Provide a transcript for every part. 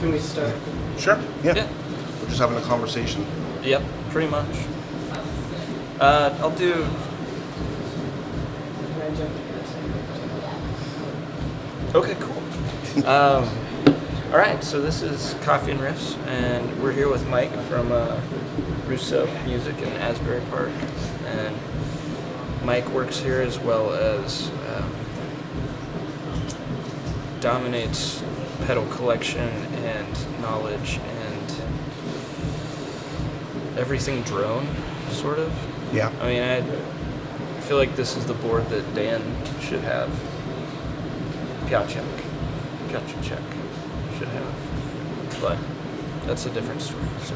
Can we start? Sure. Yeah. Yeah. We're just having a conversation. Yep, pretty much. I'll do. Can I jump in? Okay, cool. All right, so this is Coffee and Riffs, and we're here with Mike from Russo Music in Asbury Park, and Mike works here as well as dominates pedal collection and knowledge and everything drone, sort of. Yeah. I mean, I feel like this is the board that Dan should have. Piacek should have. But that's a different story. So,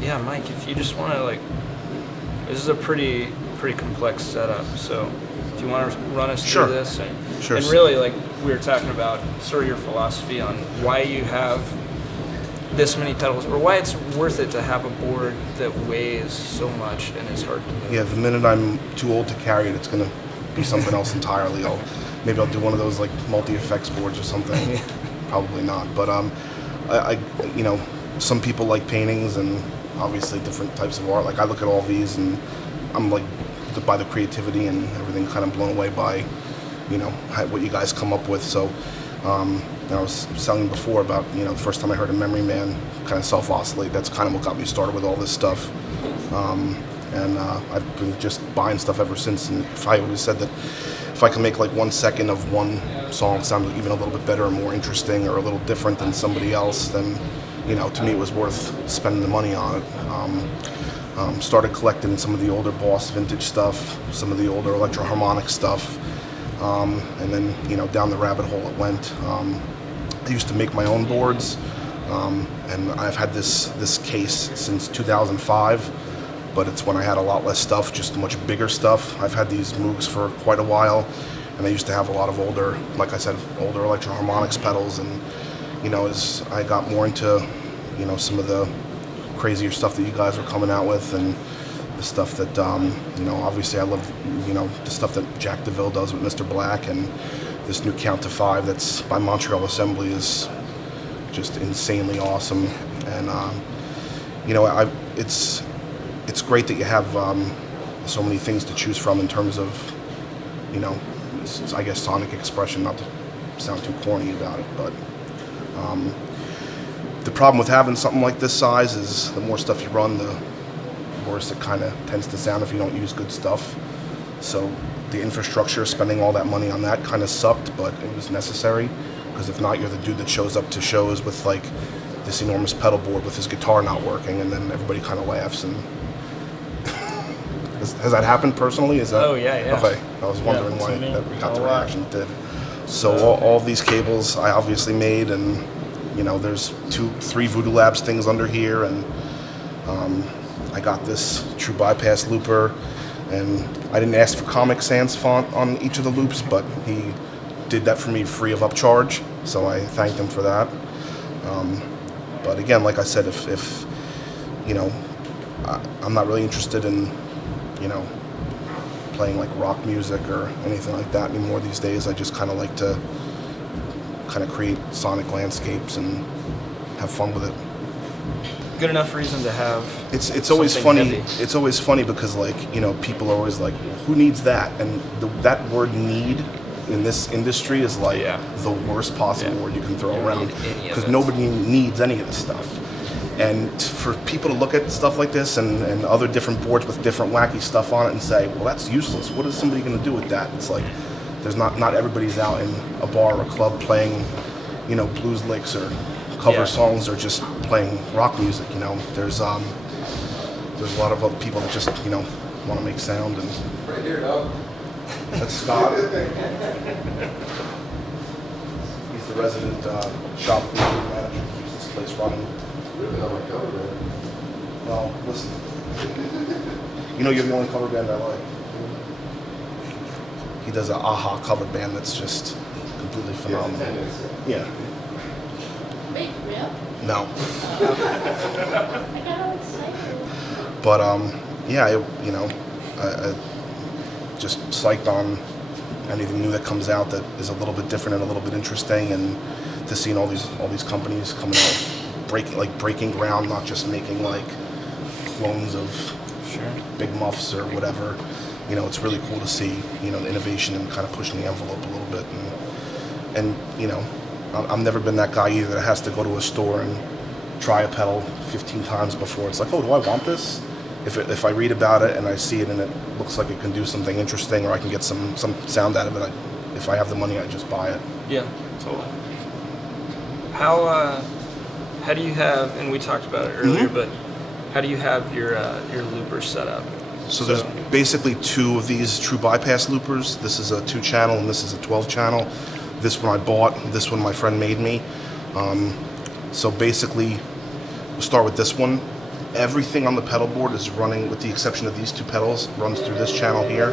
yeah, Mike, if you just want to, this is a pretty complex setup. So, do you want to run us Sure. through this? Sure. And really, we were talking about sort of your philosophy on why you have this many pedals, or why it's worth it to have a board that weighs so much and is hard to move. Yeah. The minute I'm too old to carry it, it's gonna be something else entirely. Maybe I'll do one of those multi-effects boards or something. Probably not. But I some people like paintings and obviously different types of art. I look at all these and I'm by the creativity and everything, kind of blown away by what you guys come up with. So I was telling you before about the first time I heard a Memory Man kind of self-oscillate. That's kind of what got me started with all this stuff. And I've been just buying stuff ever since. And if I always said that if I can make 1 second of one song sound even a little bit better or more interesting or a little different than somebody else, then to me it was worth spending the money on it. Started collecting some of the older Boss vintage stuff, some of the older electro-harmonic stuff, and then down the rabbit hole it went. I used to make my own boards, and I've had this case since 2005. But it's when I had a lot less stuff, just much bigger stuff. I've had these Moogs for quite a while, and I used to have a lot of older, like I said, older electro-harmonics pedals. And as I got more into some of the crazier stuff that you guys were coming out with, and the stuff that obviously I love the stuff that Jack DeVille does with Mr. Black, and this new Count to 5 that's by Montreal Assembly is just insanely awesome. And it's great that you have so many things to choose from in terms of I guess sonic expression, not to sound too corny about it, but the problem with having something like this size is the more stuff you run, the worse it kind of tends to sound if you don't use good stuff. So the infrastructure, spending all that money on that kind of sucked, but it was necessary, because if not, you're the dude that shows up to shows with this enormous pedal board with his guitar not working, and then everybody kind of laughs. And has that happened personally? Is that? Oh yeah. Okay, I was wondering why that got the reaction it did. So all these cables I obviously made, and there's 3 Voodoo Labs things under here, and I got this True Bypass looper, and I didn't ask for Comic Sans font on each of the loops, but he did that for me free of upcharge, so I thanked him for that. But again, like I said, if I'm not really interested in playing rock music or anything like that anymore these days. I just kind of like to create sonic landscapes and have fun with it. Good enough reason to have. It's always funny. Heavy. It's always funny because people are always like, who needs that? And that word "need" in this industry is the worst possible word you can throw around, because nobody needs any of this stuff. And for people to look at stuff like this and other different boards with different wacky stuff on it and say, well, that's useless. What is somebody going to do with that? It's there's not everybody's out in a bar or a club playing, blues licks or cover songs or just playing rock music. There's a lot of other people that just want to make sound. And right here, dog. That's Scott. He's the resident shop manager. Keeps this place running. Really on my cover, man. Well, listen. You're the only cover band I like. He does an Aha cover band that's just completely phenomenal. Yeah. Wait, real? No. I got all excited. But I just psyched on anything new that comes out that is a little bit different and a little bit interesting. And to seeing all these companies coming out, breaking ground, not just making like clones of Sure. big muffs or whatever. You know, it's really cool to see, you know, the innovation and kind of pushing the envelope a little bit. And you know, I've never been that guy either that has to go to a store and try a pedal 15 times before it's like, oh, do I want this? If I read about it and I see it and it looks like it can do something interesting or I can get some sound out of it, if I have the money, I just buy it. Yeah, totally. How do you have? And we talked about it earlier, but how do you have your loopers set up? So there's basically two of these true bypass loopers. This is a 2-channel and this is a 12-channel. This one I bought. This one my friend made me. So basically, we'll start with this one. Everything on the pedal board is running, with the exception of these two pedals, runs through this channel here.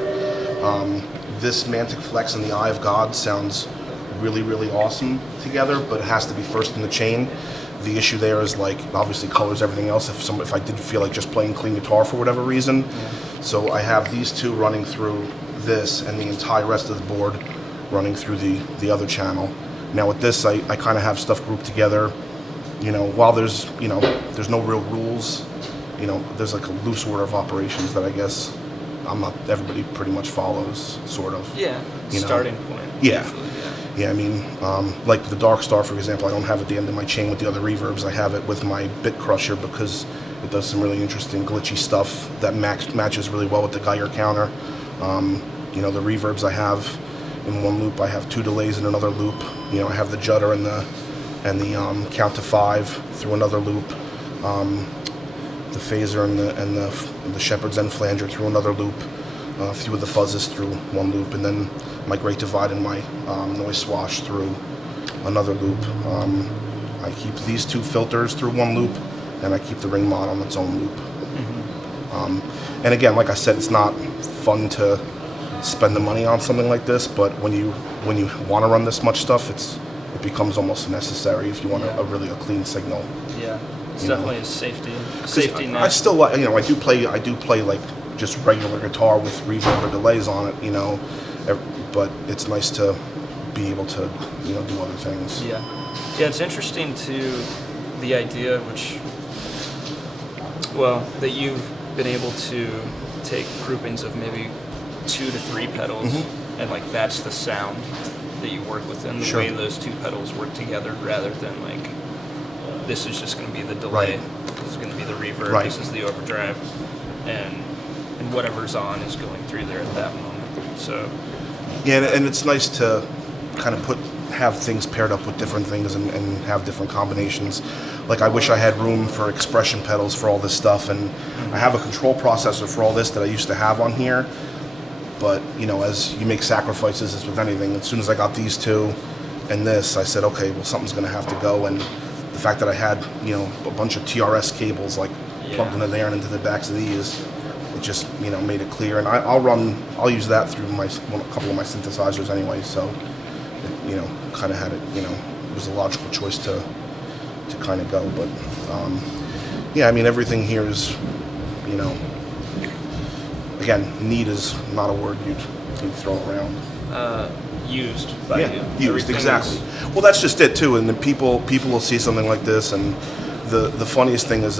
This Mantic Flex and the Eye of God sounds really, really awesome together, but it has to be first in the chain. The issue there is, like, obviously colors everything else if I did feel like just playing clean guitar for whatever reason. So I have these two running through this and the entire rest of the board running through the other channel. Now with this, I kind of have stuff grouped together. You know, while there's no real rules, you know, there's like a loose order of operations that I guess everybody pretty much follows, sort of. Yeah, you know. starting point. Yeah. Usually, Yeah, I mean, like the Dark Star, for example, I don't have at the end of my chain with the other reverbs. I have it with my Bit Crusher because it does some really interesting glitchy stuff that matches really well with the Geiger counter. You know, the reverbs I have in one loop, I have 2 delays in another loop. You know, I have the judder and the count to 5 through another loop. The phaser and the Shepherd's End flanger through another loop. A few of the fuzzes through one loop, and then my Great Divide and my noise swash through another loop. I keep these 2 filters through one loop, and I keep the ring mod on its own loop. And again, like I said, it's not fun to spend the money on something like this, but when you want to run this much stuff, it becomes almost necessary if you want a really clean signal. Yeah, it's You know. definitely a safety net. I still like, you know, I do play like just regular guitar with reverb or delays on it, you know, but it's nice to be able to, you know, do other things. Yeah, it's interesting to the idea, that you've been able to take groupings of maybe 2 to 3 pedals, and like that's the sound that you work with, and the Sure. way those 2 pedals work together, rather than like this is just going to be the delay, Right. this is going to be the reverb, Right. this is the overdrive, and whatever's on is going through there at that moment. So Yeah, and it's nice to kind of have things paired up with different things and have different combinations. Like I wish I had room for expression pedals for all this stuff, and I have a control processor for all this that I used to have on here. But, you know, as you make sacrifices as with anything, as soon as I got these 2 and this, I said, okay, well, something's going to have to go. And the fact that I had, you know, a bunch of TRS cables like plugged into there and into the backs of these, it just, you know, made it clear. And I'll use that through a couple of my synthesizers anyway. So, it, you know, kind of had it, you know, it was a logical choice to kind of go. But yeah, I mean, everything here is, you know, again, neat is not a word you'd throw around. used by you. Used, Everything exactly. is- Well, that's just it too. And then people will see something like this, and the funniest thing is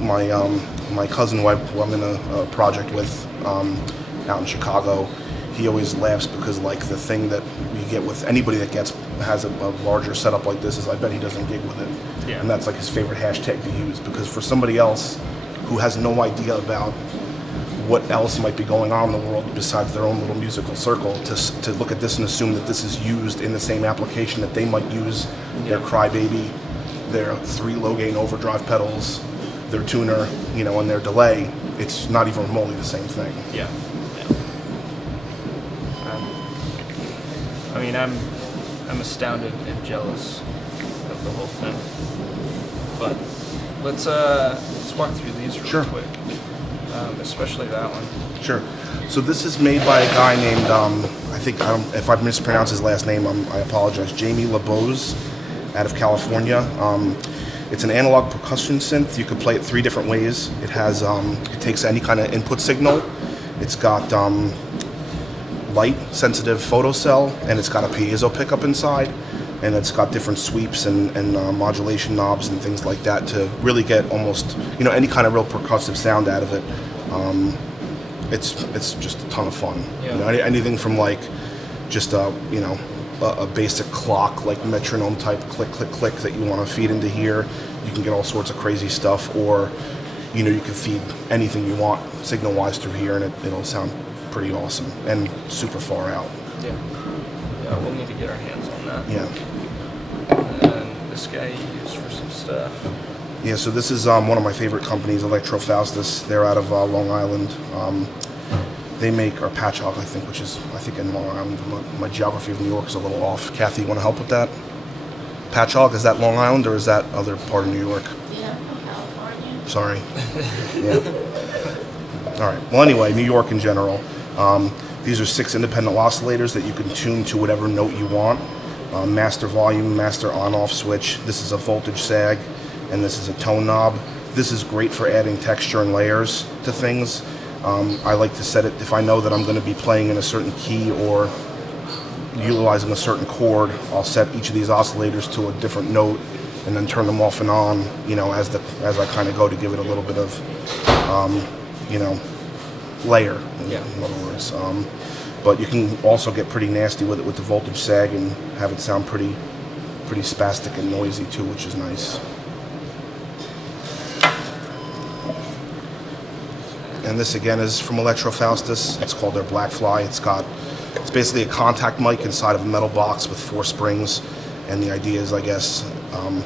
my cousin, who I'm in a project with out in Chicago. He always laughs because like the thing that we get with anybody that has a larger setup like this is I bet he doesn't gig with it. Yeah. And that's like his favorite hashtag to use, because for somebody else who has no idea about what else might be going on in the world besides their own little musical circle, to look at this and assume that this is used in the same application that they might use their Crybaby, their 3 low gain overdrive pedals, their tuner, you know, and their delay, it's not even remotely the same thing. Yeah. I mean, I'm astounded and jealous of the whole thing. But let's walk through these real Sure. quick, especially that one. Sure. So this is made by a guy named, if I mispronounce his last name, I apologize, Jamie LeBose out of California. It's an analog percussion synth. You could play it 3 different ways. It has, it takes any kind of input signal. It's got light sensitive photocell, and it's got a piezo pickup inside. and it's got different sweeps and modulation knobs and things like that to really get almost, you know, any kind of real percussive sound out of it. It's just a ton of fun. Yeah. You know, anything from like just a basic clock, like metronome type click click click that you want to feed into here. You can get all sorts of crazy stuff, or you know, you can feed anything you want signal wise through here, and it'll sound pretty awesome and super far out. Yeah. Yeah, we'll need to get our hands on that. Yeah. And this guy you used for some stuff. Yeah, so this is one of my favorite companies, Electrofaustus. They're out of Long Island. They make, or Patchogue, I think, which is, I think, in Long Island. My geography of New York is a little off. Kathy, you want to help with that? Patchogue, is that Long Island or is that other part of New York? Yeah, from California. Sorry. Yeah. All right. Well, anyway, New York in general. These are 6 independent oscillators that you can tune to whatever note you want. Master volume, master on-off switch. This is a voltage sag, and this is a tone knob. This is great for adding texture and layers to things. I like to set it, if I know that I'm going to be playing in a certain key or utilizing a certain chord, I'll set each of these oscillators to a different note and then turn them off and on, you know, as I kind of go, to give it a little bit of, you know, layer, Yeah. in other words. But you can also get pretty nasty with it with the voltage sag and have it sound pretty spastic and noisy too, which is nice. And this again is from Electrofaustus. It's called their Blackfly. It's basically a contact mic inside of a metal box with 4 springs. And the idea is, I guess,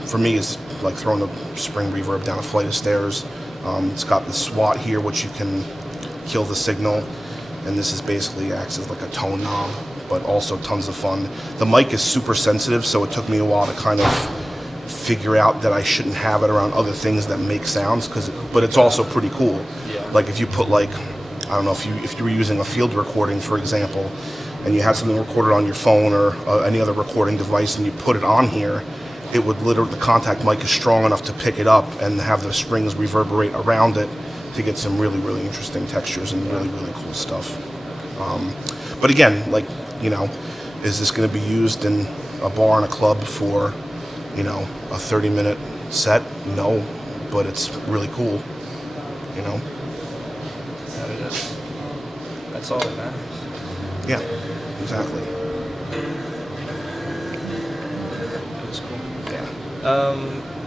for me, is like throwing a spring reverb down a flight of stairs. It's got the SWAT here, which you can kill the signal. And this is basically acts as like a tone knob, but also tons of fun. The mic is super sensitive, so it took me a while to kind of figure out that I shouldn't have it around other things that make sounds, but it's also pretty cool. Yeah. Like if you put like, I don't know, if you were using a field recording, for example, and you had something recorded on your phone or any other recording device, and you put it on here, it would literally, the contact mic is strong enough to pick it up and have the strings reverberate around it to get some really, really interesting textures and really, really cool stuff. But again, like, you know, is this going to be used in a bar and a club for, you know, a 30-minute set? No, but it's really cool, you know? That it is. That's all that matters. Yeah, exactly. That's cool. Yeah.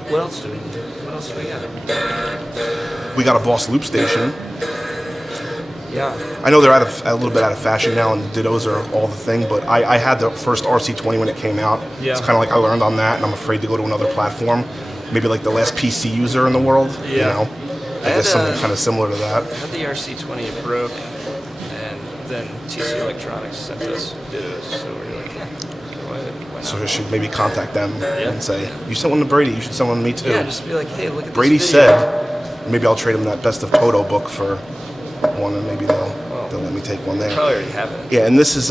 What else do we need? What else do we got? We got a Boss loop station. Yeah. I know they're a little bit out of fashion now, and the Dittos are all the thing, but I had the first RC20 when it came out. Yeah. It's kind of like I learned on that, and I'm afraid to go to another platform. Maybe like the last PC user in the world, you Yeah. know? I guess something kind of similar to that. I had the RC20, it broke, and then TC Electronics sent us Dittos, so we were like, yeah, why not? So I should maybe contact them Yeah. and say, you sent one to Brady, you should send one to me too. Yeah, just be like, hey, look at Brady this video. said, maybe I'll trade him that Best of Toto book for one, and maybe they'll let me take one there. Probably already have it. Yeah, and this is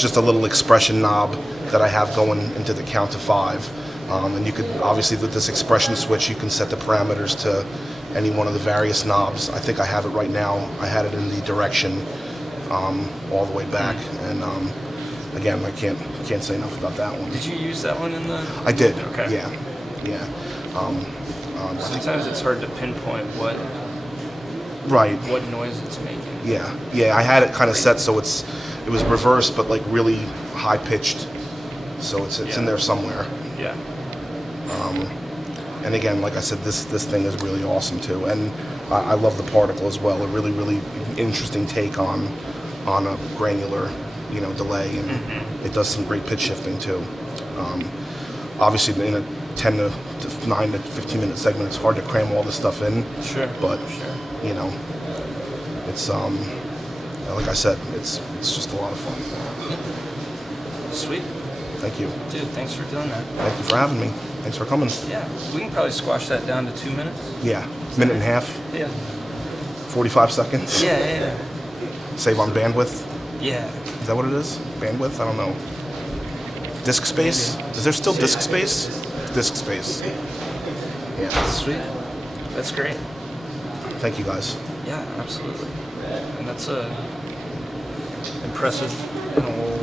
just a little expression knob that I have going into the count to 5. And you could, obviously with this expression switch, you can set the parameters to any one of the various knobs. I think I have it right now. I had it in the direction all the way back. And again, I can't say enough about that one. Did you use that one in the... I did, Okay. yeah. Sometimes it's hard to pinpoint what Right. noise it's making. Yeah, I had it kind of set so it was reversed, but like really high pitched. So it's in there somewhere. Yeah. And again, like I said, this thing is really awesome too, and I love the particle as well. A really, really interesting take on a granular, you know, delay, and it does some great pitch shifting too. Obviously, in a 10 to 9 to 15 minute segment, it's hard to cram all this stuff in. Sure. But Sure. you know, it's like I said, it's just a lot of fun. Sweet. Thank you. Dude, thanks for doing that. Thank you for having me. Thanks for coming. Yeah. We can probably squash that down to 2 minutes. Yeah, minute and a half, Yeah. 45 seconds. Yeah. Save on bandwidth. Yeah. Is that what it is? Bandwidth? I don't know. Disk space? Is there still disk space? Disk space. Yeah. Sweet. That's great. Thank you guys. Yeah, absolutely. And that's impressive and a whole